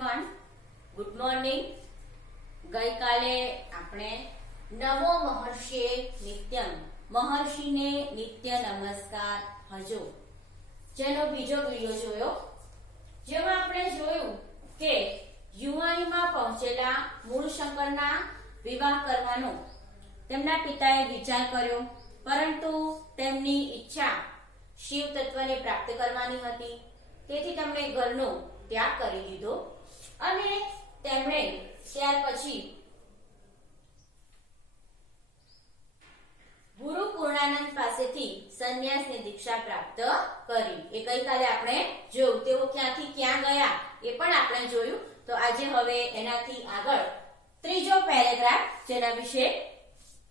Everyone good morning ગઈકાલે આપણે નમો મહર્ષિએ નિત્યમ. મહર્ષિને નિત્ય નમસ્કાર. હજો. જેનો બીજો વીડિયો જોયો. જેમાં આપણે જોયું કે યુવાનીમાં પહોંચેલા મૂળશંકરના વિવાહ કરવાનો તેમના પિતાએ વિચાર કર્યો. પરંતુ તેમની ઈચ્છા શિવ તત્વને પ્રાપ્ત કરવાની હતી. તેથી તેમણે ઘરનો ત્યાગ કરી દીધો. અને તેમણે ત્યાર પછી ગુરુ પૂર્ણાનંદ પાસેથી સંન્યાસની દીક્ષા પ્રાપ્ત કરી. એ ગઈકાલે આપણે જોયું. તેઓ ક્યાંથી ક્યાં ગયા એ પણ આપણે જોયું. તો આજે હવે એનાથી આગળ ત્રીજો પેરેગ્રાફ જેના વિશે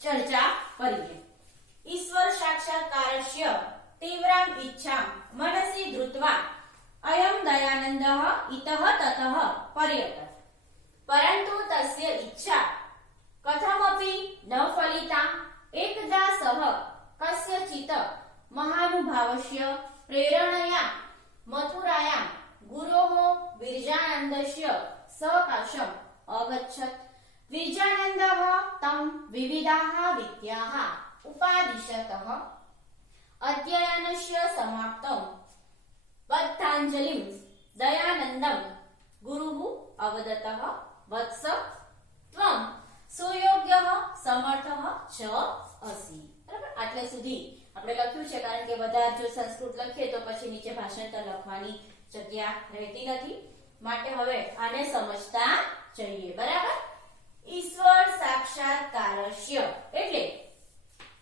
ચર્ચા કરીએ. ઈશ્વર સાક્ષાત્કારસ્ય તીવ્રામ ઈચ્છા મનસી ધૃત્વા અયમ દયાનંદ ઇતઃ તતઃ પર્યટ પરંતુ તસ્ય ઈચ્છા કથમપી ન ફલિતા એકદા સહ કસ્યચિત મહાનુભાવસ્ય પ્રેરણયા મથુરાયામ ગુરોહો વિરજાનંદસ્ય સકાશમ અગચ્છત વિરજાનંદ તમ વિવિધા વિદ્યા ઉપાદિશત અધ્યયનસ્ય સમાપ્તમ બદ્ધાંજલિમ દયાનંદમ ગુરુહુ અવદતઃ વત્સ ત્વમ સુયોગ્ય સમર્થ ચ અસી બરાબર આટલે સુધી આપણે લખ્યું છે કારણ કે બધા જો સંસ્કૃત લખીએ તો પછી નીચે ભાષાંતર લખવાની જગ્યા રહેતી નથી માટે હવે આને સમજતા જઈએ બરાબર ઈશ્વર સાક્ષાત્કારસ્ય એટલે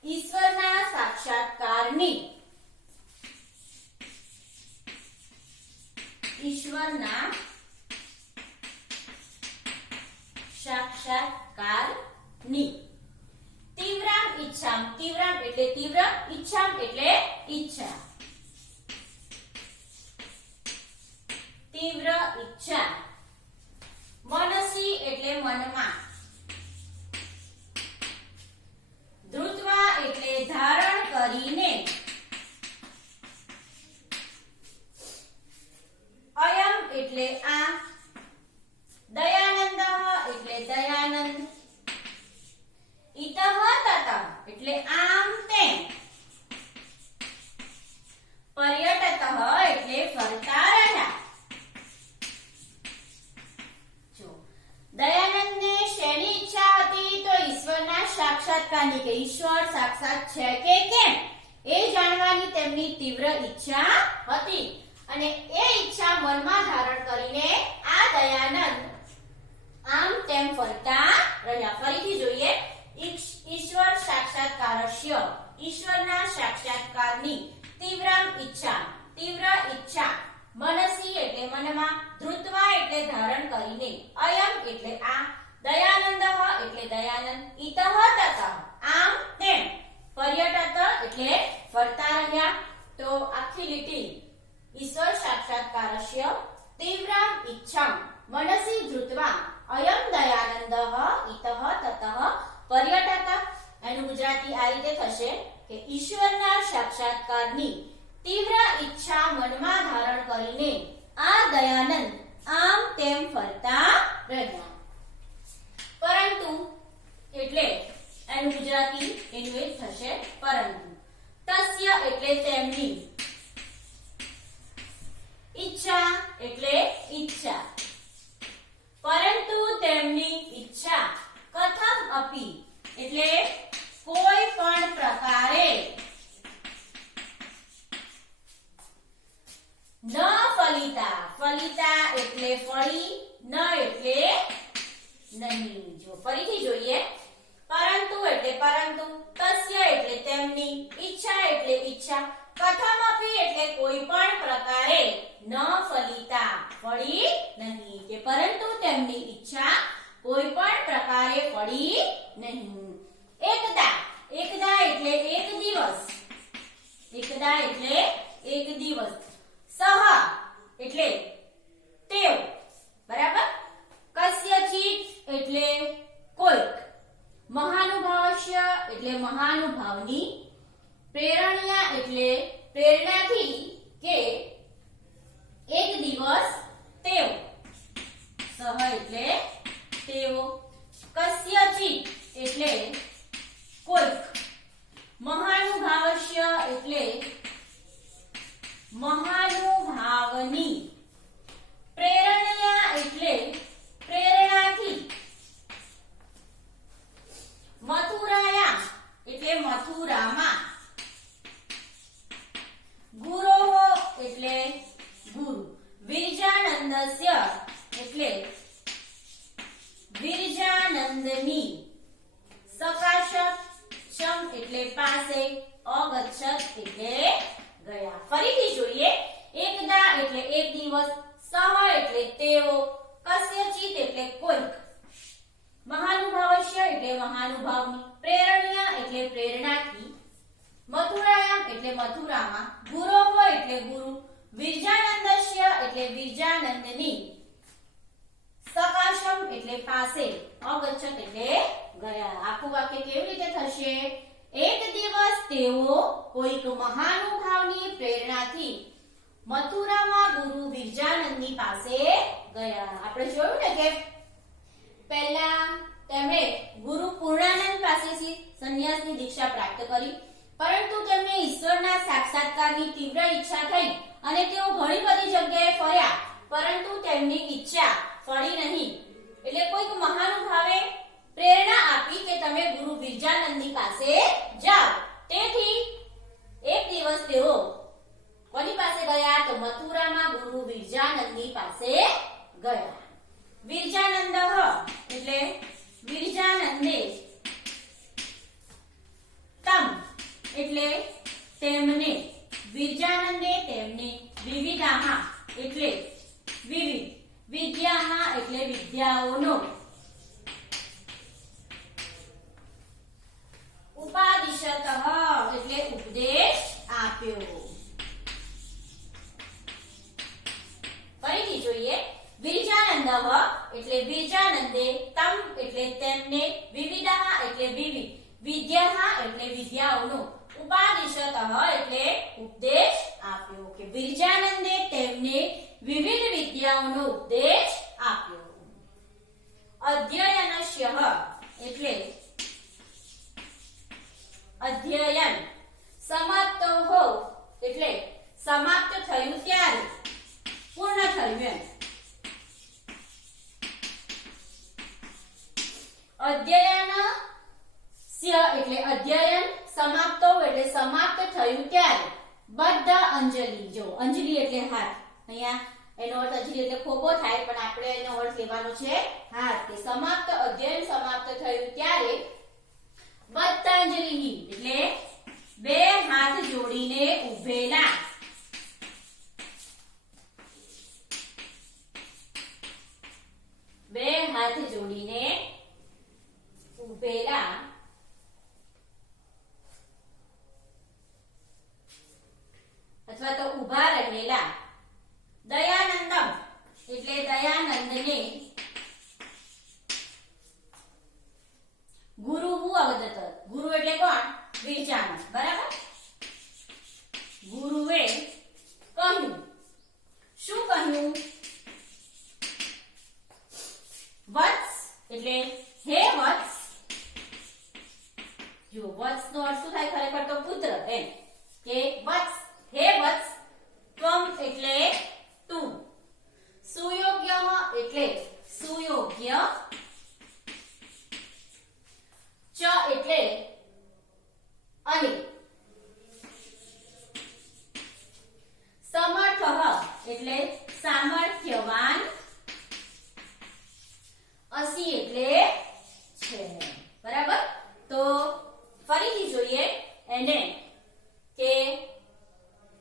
ઈશ્વરના સાક્ષાત્કારની ઈશ્વરના સાક્ષાત્કારની તીવ્રામ ઈચ્છામ તીવ્રામ એટલે તીવ્ર ઈચ્છામ એટલે ઈચ્છા તીવ્ર ઈચ્છા મનસી એટલે મનમાં ધૃત્વા એટલે ધારણ કરીને અયમ એટલે આ દયાનંદ એટલે દયાનંદ ઇતઃ તતઃ એટલે આમ તેમ પર્યટતઃ એટલે ફરતા રહ્યા જો દયાનંદને શેની ઈચ્છા હતી તો ઈશ્વરના સાક્ષાત્કારની કે ઈશ્વર સાક્ષાત છે કે કેમ એ જાણવાની તેમની તીવ્ર ઈચ્છા હતી અને એ ઈચ્છા મનમાં ધારણ કરીને આ દયાનંદ આમ તેમ ફરતા રહ્યા ફરીથી જોઈએ ઈશ- ઈશ્વર સાક્ષાત્કારસ્ય ઈશ્વરના સાક્ષાત્કારની તીવ્રમ ઈચ્છા તીવ્ર ઈચ્છા મનસી એટલે મનમાં ધૃત્વા એટલે ધારણ કરીને અયમ એટલે આ દયાનંદ એટલે દયાનંદ ઇતઃ તતઃ આમ તેમ પર્યટત એટલે ફરતા રહ્યા તો આખી લીટી ઈશ્વર સાક્ષાત્કારસ્ય ઈચ્છામ મનસી ધૃત્વા અયમ દયાનંદ ઇતઃ તતઃ પર્યટત એનું ગુજરાતી આ રીતે થશે કે ઈશ્વરના સાક્ષાત્કારની તીવ્ર ઈચ્છા મનમાં ધારણ કરીને આ દયાનંદ આમ તેમ ફરતા રહ્યા પરંતુ એટલે એનું ગુજરાતી એનું એ જ થશે પરંતુ તસ્ય એટલે તેમની ઈચ્છા એટલે ઈચ્છા. પરંતુ તેમની ઈચ્છા કથમ અપી. એટલે કોઈ પણ પ્રકારે ન ફલિતા. ફલિતા એટલે ફળી, ન એટલે નહીં. જો ફરીથી જોઈએ, પરંતુ એટલે પરંતુ, તસ્ય એટલે તેમની ઈચ્છા એટલે ઈચ્છા. કથમપી એટલે કોઈ પણ પ્રકારે ન ફલિતા, ફળી નહીં કે પરંતુ તેમની ઈચ્છા કોઈ પણ પ્રકારે ફળી નહીં. એકદા એકદા એટલે એક દિવસ. એકદા એટલે એક દિવસ. સહ એટલે તેવ બરાબર? કસ્યચિત એટલે કોઈક. મહાનુભાવશ્ય એટલે મહાનુભાવની પ્રેરણ્યા એટલે પ્રેરણાથી કે એક દિવસ તેઓ, સહ એટલે તેઓ, કસ્યચિત એટલે કોઈક, મહાનુભાવશ્ય એટલે મહાનુભાવની, પ્રેરણ્યા એટલે પ્રેરણાથી તેઓ કસ્યચિત એટલે કોઈક. મહાનુભાવશ્ય એટલે મહાનુભાવની પ્રેરણ્યા એટલે પ્રેરણાથી. મથુરાયામ એટલે મથુરામાં ગુરોહો એટલે ગુરુ વિરજાનંદસ્ય એટલે વિરજાનંદની. સકાશમ એટલે પાસે, અગચ્છત એટલે ગયા. આખું વાક્ય કેવી રીતે થશે? એક દિવસ તેઓ કોઈક મહાનુભાવની પ્રેરણાથી મથુરામાં ગુરુ વિરજાનંદની પાસે ગયા. આપણે જોયું ને કે પહેલા તેમણે ગુરુ પૂર્ણાનંદ પાસેથી સંન્યાસની દીક્ષા પ્રાપ્ત કરી, પરંતુ તેમને ઈશ્વરના સાક્ષાત્કારની તીવ્ર ઈચ્છા થઈ અને તેઓ ઘણી બધી જગ્યાએ ફર્યા, પરંતુ તેમની ઈચ્છા ફળી નહીં. એટલે કોઈક મહાનુભાવે પ્રેરણા આપી કે તમે ગુરુ વિરજાનંદની પાસે જાઓ. તેથી એક દિવસ તેઓ કોની પાસે ગયા તો મથુરામાં ગુરુ વિરજાનંદની પાસે ગયા વિરજાનંદ એટલે વિરજાનંદે તમ એટલે તેમને વિરજાનંદે તેમને વિવિધામાં એટલે વિવિધ વિદ્યામાં એટલે વિદ્યાઓનો ઉપાદિશત એટલે ઉપદેશ આપ્યો ફરીથી જોઈએ વિરજાનંદ એટલે વિરજાનંદે તમ એટલે તેમને વિવિધા એટલે વિવિધ વિદ્યા એટલે વિદ્યાઓનો ઉપાદિશત એટલે ઉપદેશ આપ્યો કે વિરજાનંદે તેમને વિવિધ વિદ્યાઓનો ઉપદેશ આપ્યો અધ્યયનસ્ય એટલે અધ્યયન સમાપ્ત હો એટલે સમાપ્ત થયું ત્યારે પૂર્ણ થયું એમ અધ્યયન એટલે અધ્યયન સમાપ્ત એટલે સમાપ્ત થયું ત્યારે બધા અંજલિ જો અંજલિ એટલે હાથ અહીંયા એનો અર્થ હજી એટલે ખોબો થાય, પણ આપણે એનો અર્થ લેવાનો છે હાથ, કે સમાપ્ત અધ્યયન સમાપ્ત થયું ત્યારે બદ્ધાંજલિ એટલે બે હાથ જોડીને ઉભેલા બે હાથ જોડીને ઉભેલા અથવા તો ઊભા રહેલા. દયાનંદમ. એટલે દયાનંદને ગુરુ હું અવદત ગુરુ એટલે કોણ? વિરજાનંદ બરાબર? ગુરુએ કહ્યું. શું કહ્યું? વત્સ. એટલે હે વત્સ. જો વત્સ નો અર્થ શું થાય ખરેખર તો પુત્ર એમ કે વત્સ હે વત્સ ત્વમ એટલે તું સુયોગ્ય એટલે સુયોગ્ય ચ એટલે અને સમર્થ એટલે સામર્થ્યવાન અસી એટલે છે બરાબર તો ફરીથી જોઈએ એને કે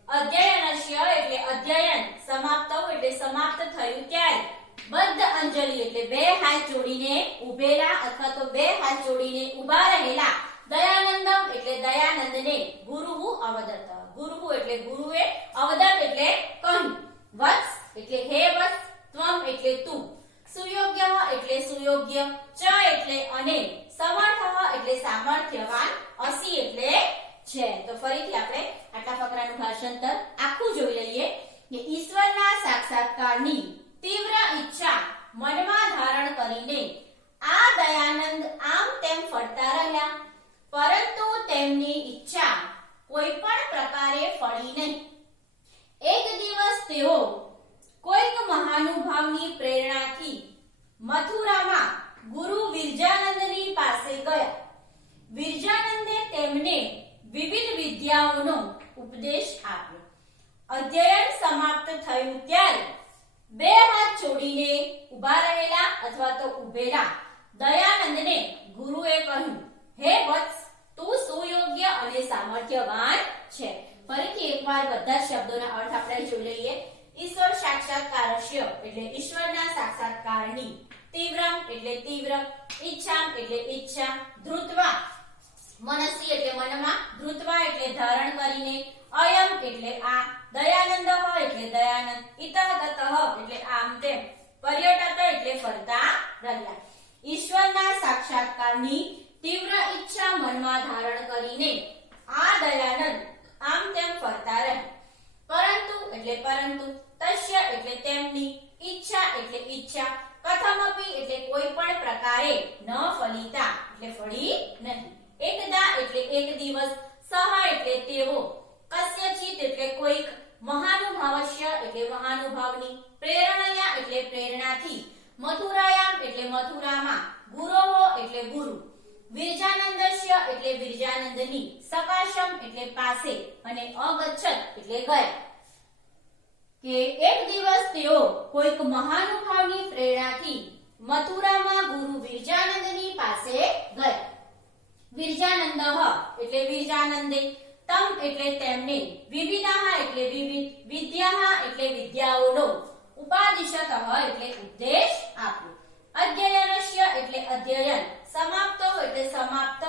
અધ્યયનસ્ય એટલે અધ્યયન સમાપ્ત એટલે સમાપ્ત થયું ત્યારે બદ્ધ અંજલિ એટલે બે હાથ જોડીને ઉભેલા અથવા તો બે હાથ જોડીને ઊભા રહેલા દયાનંદમ એટલે દયાનંદને ગુરુહુ અવદત ગુરુહુ એટલે ગુરુએ અવદત એટલે કહ્યું વત્સ એટલે હે વત્સ ત્વમ એટલે તું સુયોગ્ય સુયોગ્ય ચ એટલે અને સમર્થ એટલે સામર્થ્યવાન અસી એટલે છે તો ફરીથી આપણે આટલા ફકરાનું ભાષાંતર આખું જોઈ લઈએ કે ઈશ્વરના સાક્ષાત્કારની તીવ્ર ઈચ્છા મનમાં ધારણ કરીને આ દયાનંદ આમ તેમ ફરતા રહ્યા, પરંતુ તેમની ઈચ્છા કોઈ પણ પ્રકારે ફળી નહીં. મથુરામાં ગુરુ વિરજાનંદની પાસે ગયા વિરજાનંદે તેમને વિવિધ વિદ્યાઓનો ઉપદેશ આપ્યો અધ્યયન સમાપ્ત થયું ત્યારે બે હાથ જોડીને ઊભા રહેલા અથવા તો ઊભેલા દયાનંદને ગુરુએ કહ્યું હે વત્સ તું સુયોગ્ય અને સામર્થ્યવાન છે ફરીથી એકવાર બધા શબ્દોના અર્થ આપણે જોઈ લઈએ. ઈશ્વર સાક્ષાત્કારસ્ય એટલે ઈશ્વરના સાક્ષાત્કારની. તીવ્રમ એટલે તીવ્ર ઈચ્છામ એટલે ઈચ્છા, ધ્રુતવા, મનસી એટલે મનમાં, ધ્રુતવા એટલે ધારણ કરીને, અયમ એટલે આ, દયાનંદ એટલે દયાનંદ ઇતઃ તતઃ એટલે આમ તેમ, પર્યટક એટલે ફરતા રહ્યા. ઈશ્વરના સાક્ષાત્કારની તીવ્ર ઈચ્છા મનમાં ધારણ કરીને આ દયાનંદ આમ તેમ ફરતા રહ્યા પરંતુ એટલે પરંતુ તસ્ય એટલે તેમની ઈચ્છા એટલે ઈચ્છા કથમપી એટલે કોઈ પણ પ્રકારે ન ફલિતા એટલે ફળી નહીં એકદા એટલે એક દિવસ સહ એટલે તેઓ કસ્યચિત એટલે કોઈક મહાનુભાવસ્ય એટલે મહાનુભાવની પ્રેરણયા એટલે પ્રેરણાથી મથુરાયામ એટલે મથુરામાં ગુરોહો એટલે ગુરુ વિરજાનંદસ્ય એટલે વિરજાનંદની સકાશમ એટલે પાસે અને અગચ્છત એટલે ગયા કે એક દિવસ તેઓ કોઈક મહાનુભાવની પ્રેરણાથી મથુરામાં ગુરુ વિરજાનંદની પાસે ગયા વિરજાનંદ એટલે વિરજાનંદે, તમ એટલે તેમને, વિવિધાહ એટલે વિવિધ, વિદ્યાહ એટલે વિદ્યાઓનો ઉપાદિશત એટલે ઉપદેશ આપ્યો અધ્યયનસ્ય એટલે અધ્યયન સમાપ્તો એટલે સમાપ્ત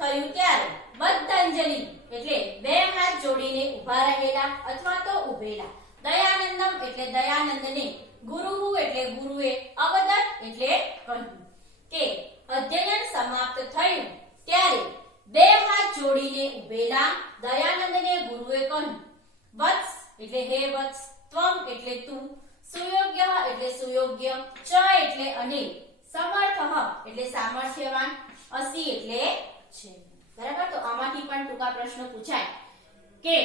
થયું ત્યારે બદ્ધાંજલિ એટલે બે હાથ જોડીને ઊભા રહેલા અથવા તો ઊભેલા દયાનંદમ એટલે દયાનંદને ગુરુ એટલે ગુરુએ અવદત એટલે કહ્યું કે અધ્યયન સમાપ્ત થયું ત્યારે બે હાથ જોડીને ઊભેલા દયાનંદને ગુરુએ કહ્યું વત્સ એટલે હે વત્સ ત્વમ એટલે તું સુયોગ્ય એટલે સુયોગ્ય, ચ એટલે અને સમર્થ એટલે સામર્થ્યવાન અસી એટલે છે. બરાબર? તો આમાંથી પણ ટૂંકા પ્રશ્નો પૂછાય. કે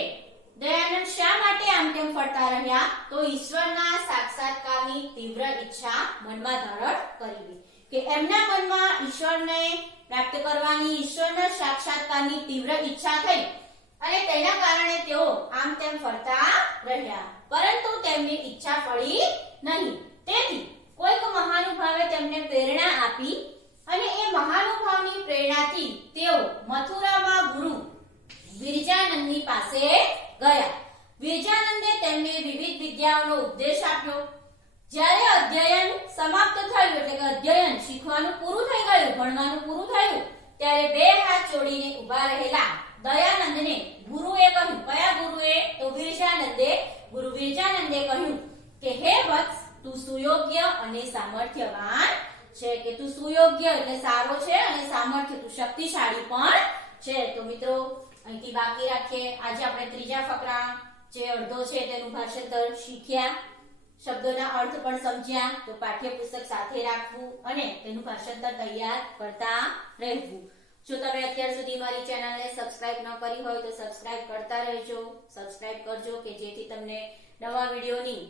દયાનંદ શા માટે આમ તેમ ફરતા રહ્યા? તો ઈશ્વરના સાક્ષાત્કારની તીવ્ર ઈચ્છા મનમાં ધારણ કરી કે એમના મનમાં ઈશ્વરને પ્રાપ્ત કરવાની, ઈશ્વરના સાક્ષાત્કારની તીવ્ર ઈચ્છા થઈ. અને તેના કારણે તેઓ આમ તેમ ફરતા રહ્યા. પરંતુ તેમની ઈચ્છા ફળી નહીં. તેથી કોઈક મહાનુભાવે તેમને પ્રેરણા આપી અને એ મહાનુભાવની પ્રેરણાથી તેઓ મથુરામાં ગુરુ વિરજાનંદની પાસે ગયા. વિરજાનંદે તેમને વિવિધ વિદ્યાઓનો ઉપદેશ આપ્યો. જ્યારે અધ્યયન સમાપ્ત થયું એટલે કે અધ્યયન શીખવાનું પૂરું થઈ ગયું, ભણવાનું પૂરું થયું, ત્યારે બે હાથ જોડીને ઊભા રહેલા દયાનંદને ગુરુએ કહ્યું કયા ગુરુએ તો વિરજાનંદે વિરજાનંદે કહ્યું કે, હે વત્સ, તું સુયોગ્ય અને સામર્થ્યવાન છે કે તું સુયોગ્ય એટલે સારો છે અને સામર્થ્ય તું શક્તિશાળી પણ છે. તો મિત્રો, અહીંથી બાકી રાખીએ. આજે આપણે ત્રીજા ફકરા, જે અડધો છે તેનું ભાષાંતર શીખ્યા. શબ્દોના અર્થ પણ સમજ્યા. તો પાઠ્યપુસ્તક સાથે રાખવું અને તેનું ભાષાંતર તૈયાર કરતા રહેવું. જો તમે અત્યાર સુધી મારી ચેનલને સબસ્ક્રાઇબ ન કરી હોય તો સબસ્ક્રાઇબ કરતા રહેજો. સબસ્ક્રાઇબ કરજો કે જેથી તમને નવા વિડીયોની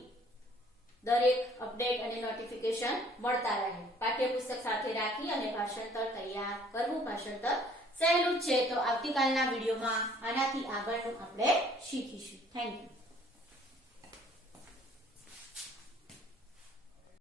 દરેક અપડેટ અને નોટિફિકેશન મળતા રહે. પાઠ્યપુસ્તક સાથે રાખી અને ભાષાંતર તૈયાર કરવું. ભાષાંતર સહેલું જ છે. તો આવતીકાલના વિડીયોમાં આનાથી આગળનું આપણે શીખીશું. Thank you